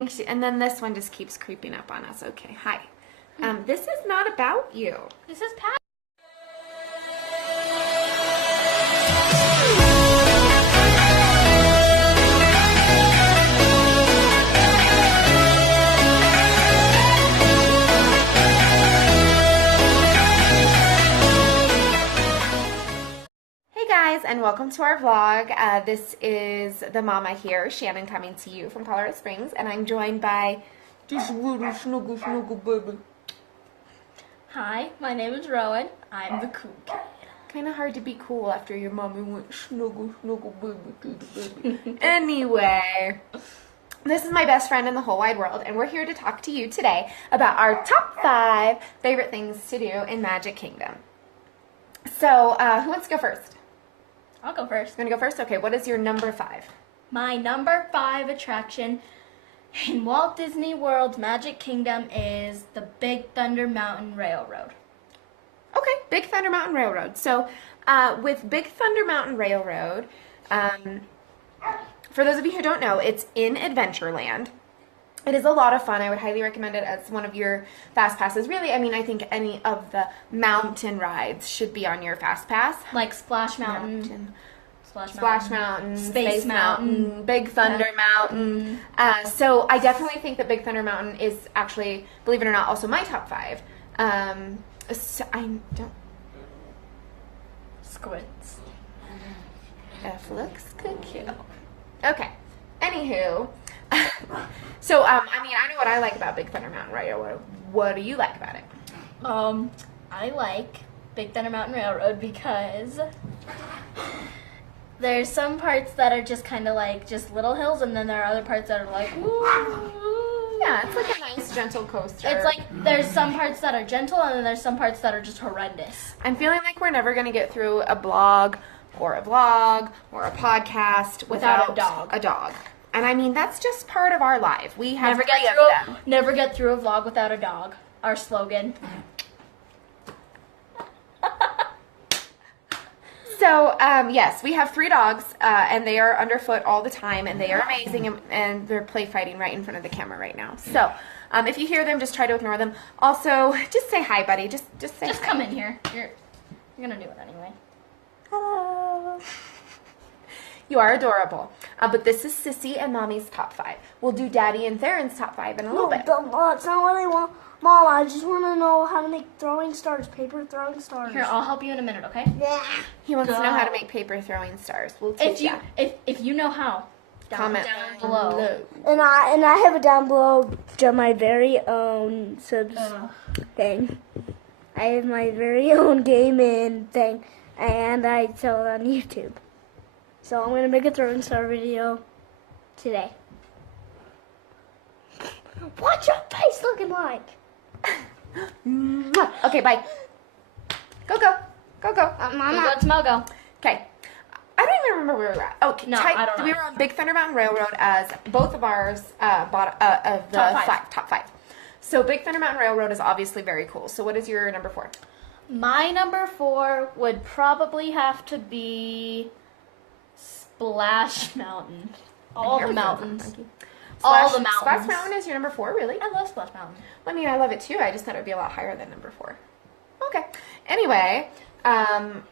And then this one just keeps creeping up on us. Okay, hi. This is not about you. This is Pat. Hey guys, and welcome to our vlog. This is the mama here, Shannon, coming to you from Colorado Springs, and I'm joined by this little snuggle baby. Hi, my name is Rowan. I'm the cool kid. Kind of hard to be cool after your mommy went snuggle baby. Anyway, this is my best friend in the whole wide world, and we're here to talk to you today about our top 5 favorite things to do in Magic Kingdom. So, who wants to go first? I'll go first. You want to go first? Okay, what is your number 5? My number 5 attraction in Walt Disney World's Magic Kingdom is the Big Thunder Mountain Railroad. Okay, Big Thunder Mountain Railroad. So, with Big Thunder Mountain Railroad, for those of you who don't know, it's in Adventureland. It is a lot of fun. I would highly recommend it as one of your fast passes. Really, I mean, I think any of the mountain rides should be on your fast pass. Like Splash Mountain. Splash Mountain, Space Mountain, Big Thunder Mountain. So I definitely think that Big Thunder Mountain is actually, believe it or not, also my top 5. So I don't. Squids. F looks could kill. Okay. Anywho, so I mean, I know what I like about Big Thunder Mountain Railroad. What do you like about it? I like Big Thunder Mountain Railroad because there's some parts that are just kind of like just little hills, and then there are other parts that are like, woo. Yeah, it's like a nice gentle coaster. It's like there's some parts that are gentle, and then there's some parts that are just horrendous. I'm feeling like we're never going to get through a blog or a vlog or a podcast without a dog. And I mean, that's just part of our life. We have Never get through a vlog without a dog. Our slogan. So, yes, we have 3 dogs, and they are underfoot all the time, and they are amazing, and they're play fighting right in front of the camera right now. So, if you hear them, just try to ignore them. Also, just say hi, buddy. Just say hi. Just come in here. You're gonna do it anyway. Hello. You are adorable. But this is Sissy and Mommy's top 5. We'll do Daddy and Theron's top 5 in a little bit. That's not what I want. Mom, I just want to know how to make throwing stars, paper throwing stars. Here, I'll help you in a minute, okay? Yeah. He wants to know how to make paper throwing stars. We'll teach you. If you know how, comment down below. And I have it down below to my very own thing. I have my very own gaming thing, and I sell it on YouTube. So I'm gonna make a throwing star video today. What's your face looking like? Okay, bye. Go. Mama. Let's go. Okay. I don't even remember where we were at. Oh, no, I don't know. We were on Big Thunder Mountain Railroad as both of ours of the top 5. So Big Thunder Mountain Railroad is obviously very cool. So what is your number 4? My number 4 would probably have to be Splash Mountain. All the mountains. Splash Mountain is your number 4, really? I love Splash Mountain. I mean, I love it too. I just thought it would be a lot higher than number 4. Okay. Anyway, so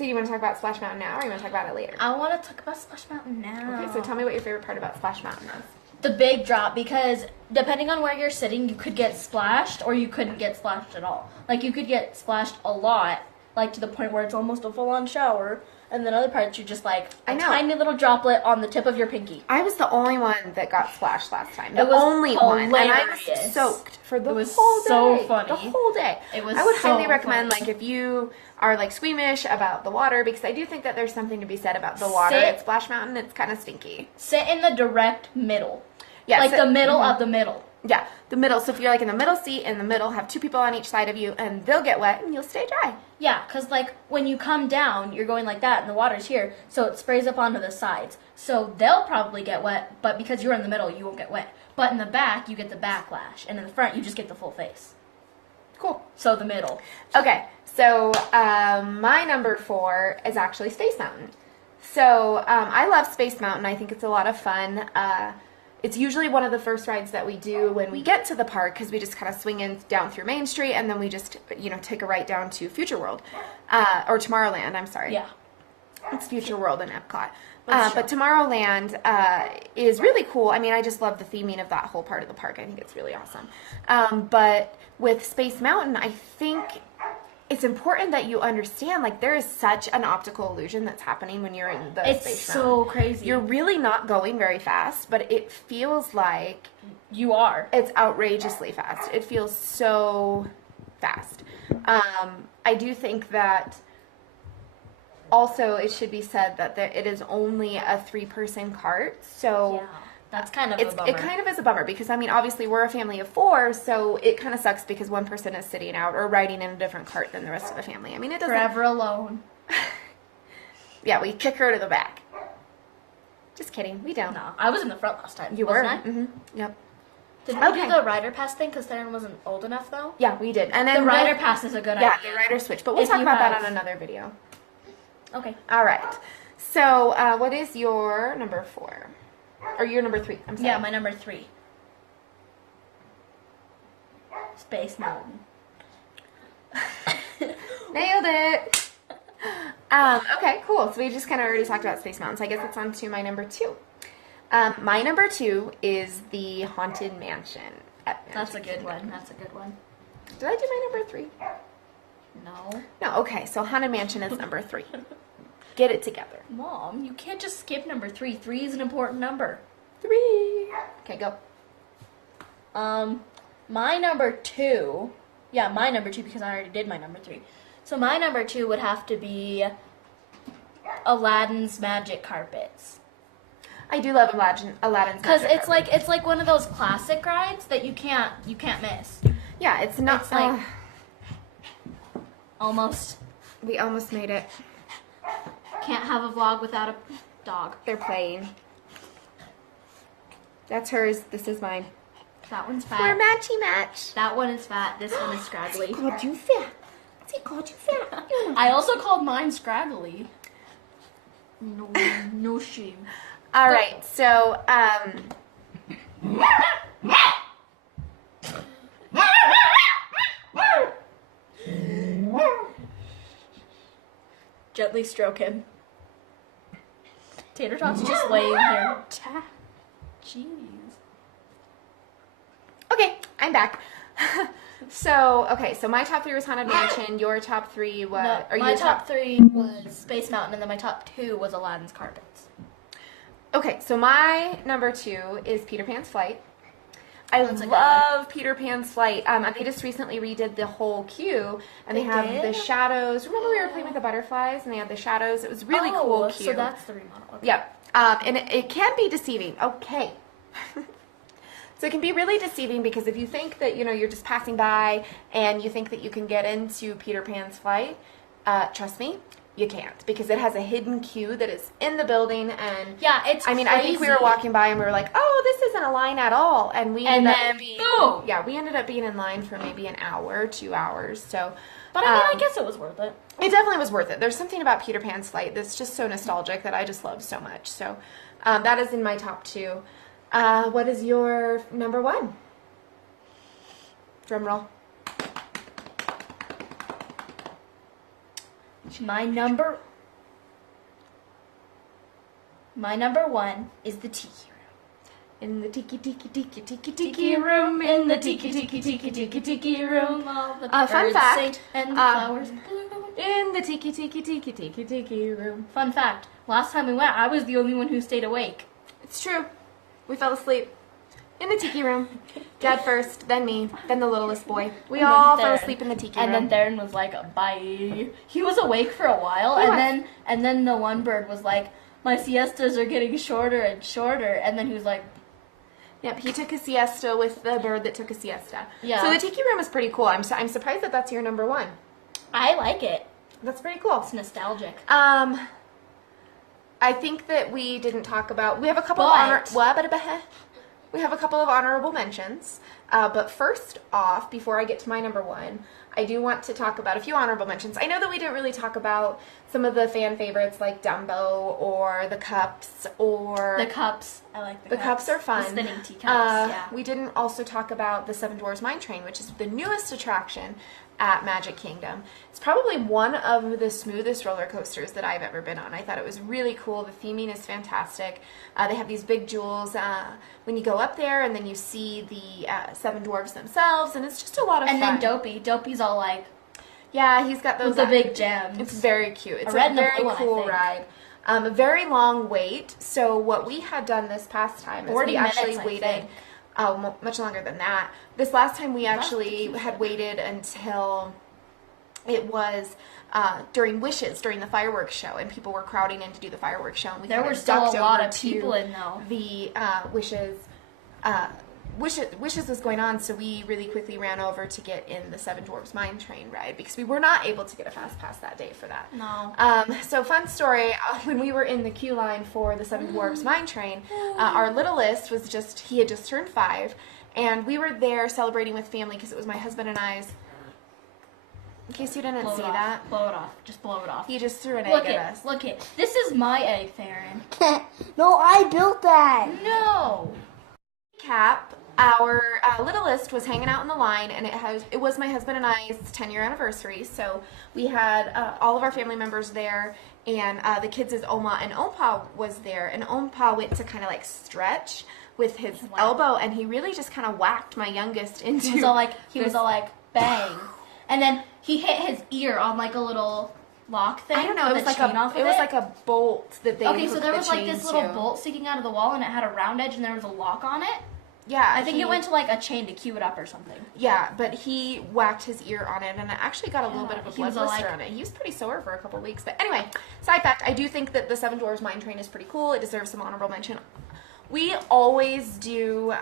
you want to talk about Splash Mountain now, or you want to talk about it later? I want to talk about Splash Mountain now. Okay, so tell me what your favorite part about Splash Mountain is. The big drop, because depending on where you're sitting, you could get splashed or you couldn't get splashed at all. Like, you could get splashed a lot, like to the point where it's almost a full-on shower. And then other parts, you're just like a tiny little droplet on the tip of your pinky. I was the only one that got splashed last time. The only one. And I was soaked for the whole day. It was so funny. The whole day. It was I would highly so recommend, funny. like, if you are, like, squeamish about the water, because I do think that there's something to be said about the water at Splash Mountain. It's kind of stinky. Sit in the direct middle. Yeah, like the middle of the middle. Yeah, the middle. So if you're like in the middle seat, in the middle, have 2 people on each side of you, and they'll get wet, and you'll stay dry. Yeah, because like when you come down, you're going like that, and the water's here, so it sprays up onto the sides. So they'll probably get wet, but because you're in the middle, you won't get wet. But in the back, you get the backlash, and in the front, you just get the full face. Cool. So the middle. Okay, so my number 4 is actually Space Mountain. So I love Space Mountain. I think it's a lot of fun. it's usually one of the first rides that we do when we get to the park, because we just kind of swing in down through Main Street, and then we just, take a right down to Future World, or Tomorrowland, I'm sorry. Yeah. It's Future World and Epcot. That's But Tomorrowland is really cool. I mean, I just love the theming of that whole part of the park. I think it's really awesome. But with Space Mountain, I think it's important that you understand, like, there is such an optical illusion that's happening when you're in the Space Mountain. It's so crazy. You're really not going very fast, but it feels like You are. it's outrageously fast. It feels so fast. I do think that also it should be said that it is only a 3-person cart, so Yeah. That's kind of a bummer. it kind of is a bummer, because I mean, obviously we're a family of 4, so it kind of sucks because one person is sitting out or riding in a different cart than the rest of the family. I mean, it doesn't. Forever alone. Yeah, we kick her to the back. Just kidding, we don't. No, I was in the front last time. You were. wasn't I? Mm-hmm. Yep. Did we Okay. do the rider pass thing because Theron wasn't old enough though? Yeah, we did. And then The rider pass is a good Yeah, idea. the rider switch, but we'll If talk you about that have- on another video. Okay. All right. So, what is your number 4? Or your number 3? I'm sorry. Yeah, my number 3. Space Mountain. Nailed it. Okay, cool. So we just kind of already talked about Space Mountain. So I guess it's on to my number 2. My number 2 is the Haunted Mansion at That's a Magic good Kingdom. one. That's a good one. Did I do my number 3? No. No. Okay. So Haunted Mansion is number 3. Get it together. Mom, you can't just skip number 3. 3 is an important number. 3. Okay, go. My number 2. Yeah, my number 2 because I already did my number 3. So my number 2 would have to be Aladdin's Magic Carpets. I do love Aladdin's Because Magic it's like one of those classic rides that you can't miss. Yeah, it's not. It's like almost We almost made it. can't have a vlog without a dog. They're playing. That's hers. This is mine. That one's We're fat. matchy match. That one is fat. This one is scraggly. Called you fat. He called you fat. I also called mine scraggly. No shame. All right. So, Gently stroke him. Tater Tot's just laying here. Jeez. okay, I'm back. So my top 3 was Haunted Mansion. Your top 3 was, No, or my your top 3 was Space Mountain, and then my top 2 was Aladdin's Carpets. Okay, so my number 2 is Peter Pan's Flight. I That's a good love Peter Pan's Flight. They just recently redid the whole queue, and they have did? the shadows. Remember we were playing with the butterflies, and they had the shadows. It was really cool queue. So that's the remodel. Okay. Yep. And it can be deceiving. Okay. So it can be really deceiving because if you think that, you're just passing by and you think that you can get into Peter Pan's Flight, trust me, you can't, because it has a hidden queue that is in the building. And Yeah, it's I think we were crazy. walking by and we were like, oh, this isn't a line at all. And we And ended then, up being, boom! yeah, we ended up being in line for maybe an hour, 2 hours. So But I mean, I guess it was worth it. it definitely was worth it. There's something about Peter Pan's Flight that's just so nostalgic that I just love so much. So that is in my top 2. What is your number 1? Drum roll. My number 1 is the Tiki Room. In the tiki Tiki room, in the tiki room, all the Fun birds fact, sing and the flowers bloom. In the tiki room. Fun fact, last time we went, I was the only one who stayed awake. It's true. We fell asleep. In the tiki room. Dad first, then me, then the littlest boy. We And then all fell Theron. asleep in the tiki And room. then Theron was like, bye. He was awake for a while, He and then the one bird was like, my siestas are getting shorter and shorter, and then he was like, Yep, he took a siesta with the bird that took a siesta. Yeah. So the tiki room is pretty cool. I'm surprised that that's your number 1. I like it. That's pretty cool. It's nostalgic. I think that we didn't talk about. We have a couple we have a couple of honorable mentions. But first off, before I get to my number 1, I do want to talk about a few honorable mentions. I know that we didn't really talk about some of the fan favorites like Dumbo or the cups or... The cups. I like the cups are fun. The spinning teacups, yeah. We didn't also talk about the Seven Dwarfs Mine Train, which is the newest attraction at Magic Kingdom. It's probably one of the smoothest roller coasters that I've ever been on. I thought it was really cool. The theming is fantastic. They have these big jewels when you go up there, and then you see the Seven Dwarfs themselves, and it's just a lot of fun. And then Dopey's all like... Yeah, he's got those... With the big gems. It's very cute. It's a a very cool ride. A very long wait. So what we had done this past time is we actually waited... Oh, much longer than that. This last time we actually had waited until it was during Wishes, during the fireworks show, and people were crowding in to do the fireworks show. And we there were still a lot of people in though. The Wishes was going on, so we really quickly ran over to get in the Seven Dwarfs Mine Train ride because we were not able to get a fast pass that day for that. No. So fun story, when we were in the queue line for the Seven Dwarfs Mine Train, our littlest was he had just turned 5, and we were there celebrating with family because it was my husband and I's. In case you didn't see that. Blow it off. Just blow it off. He just threw an egg at us. Look it. This is my egg, Theron. No, I built that. No. Cap. Our littlest was hanging out in the line, and it was my husband and I's 10-year anniversary, so we had all of our family members there, and the kids' Oma, and Opa was there, and Opa went to kind of like stretch with his elbow, and he really just kind of whacked my youngest into... He was all like, bang. And then he hit his ear on like a little lock thing. I don't know, it was like a bolt that they Okay, so there was like this little bolt sticking out of the wall, and it had a round edge, and there was a lock on it. Yeah, I think it went to like a chain to cue it up or something. Yeah, but he whacked his ear on it, and it actually got a little bit of a blood blister on it. He was pretty sore for a couple of weeks. But anyway, side fact, I do think that the Seven Dwarfs Mine Train is pretty cool. It deserves some honorable mention. We always do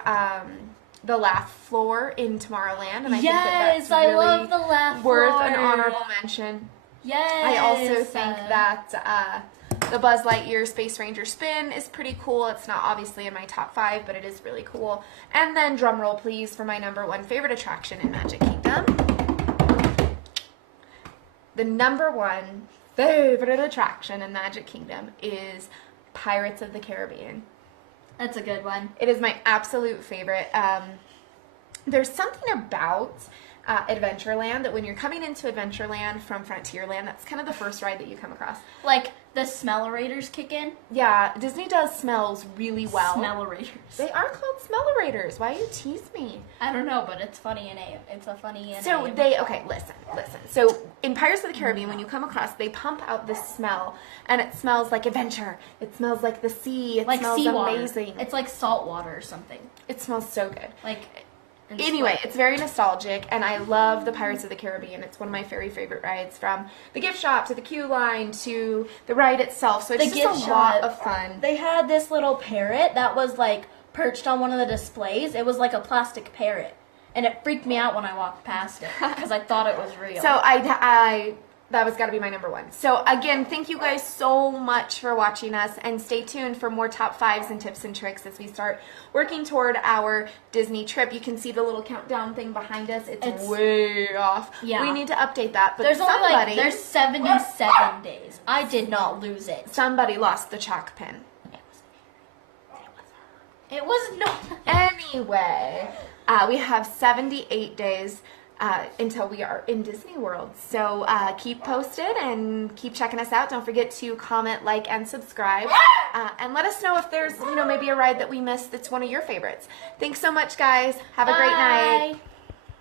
the laugh floor in Tomorrowland, and I think that's really love the laugh worth floor. an honorable mention. Yes. I also think that the Buzz Lightyear Space Ranger spin is pretty cool. It's not obviously in my top 5, but it is really cool. And then drum roll, please, for my number 1 favorite attraction in Magic Kingdom. The number 1 favorite attraction in Magic Kingdom is Pirates of the Caribbean. That's a good one. It is my absolute favorite. There's something about Adventureland that when you're coming into Adventureland from Frontierland, that's kind of the first ride that you come across. Like the Smellerators kick in. Yeah, Disney does smells really well. Smellerators. They are called Smellerators. Why you tease me? I don't know, but it's funny in name. It's a funny name. So listen. So in Pirates of the Caribbean, when you come across, they pump out this smell, and it smells like adventure. It smells like the sea. It like smells seawater. amazing. It's like salt water or something. It smells so good. And anyway, it's very nostalgic, and I love the Pirates of the Caribbean. It's one of my very favorite rides, from the gift shop to the queue line to the ride itself. So it's just a lot of fun. They had this little parrot that was like perched on one of the displays. It was like a plastic parrot, and it freaked me out when I walked past it because I thought it was real. So that was got to be my number 1. So again, thank you guys so much for watching us, and stay tuned for more top 5s and tips and tricks as we start working toward our Disney trip. You can see the little countdown thing behind us. It's way off. Yeah. We need to update that. But there's 77 days. I did not lose it. Somebody lost the chalk pen. It was not. Anyway, we have 78 days until we are in Disney World. So keep posted and keep checking us out. Don't forget to comment, like, and subscribe. And let us know if there's, maybe a ride that we missed that's one of your favorites. Thanks so much, guys. Have a great night.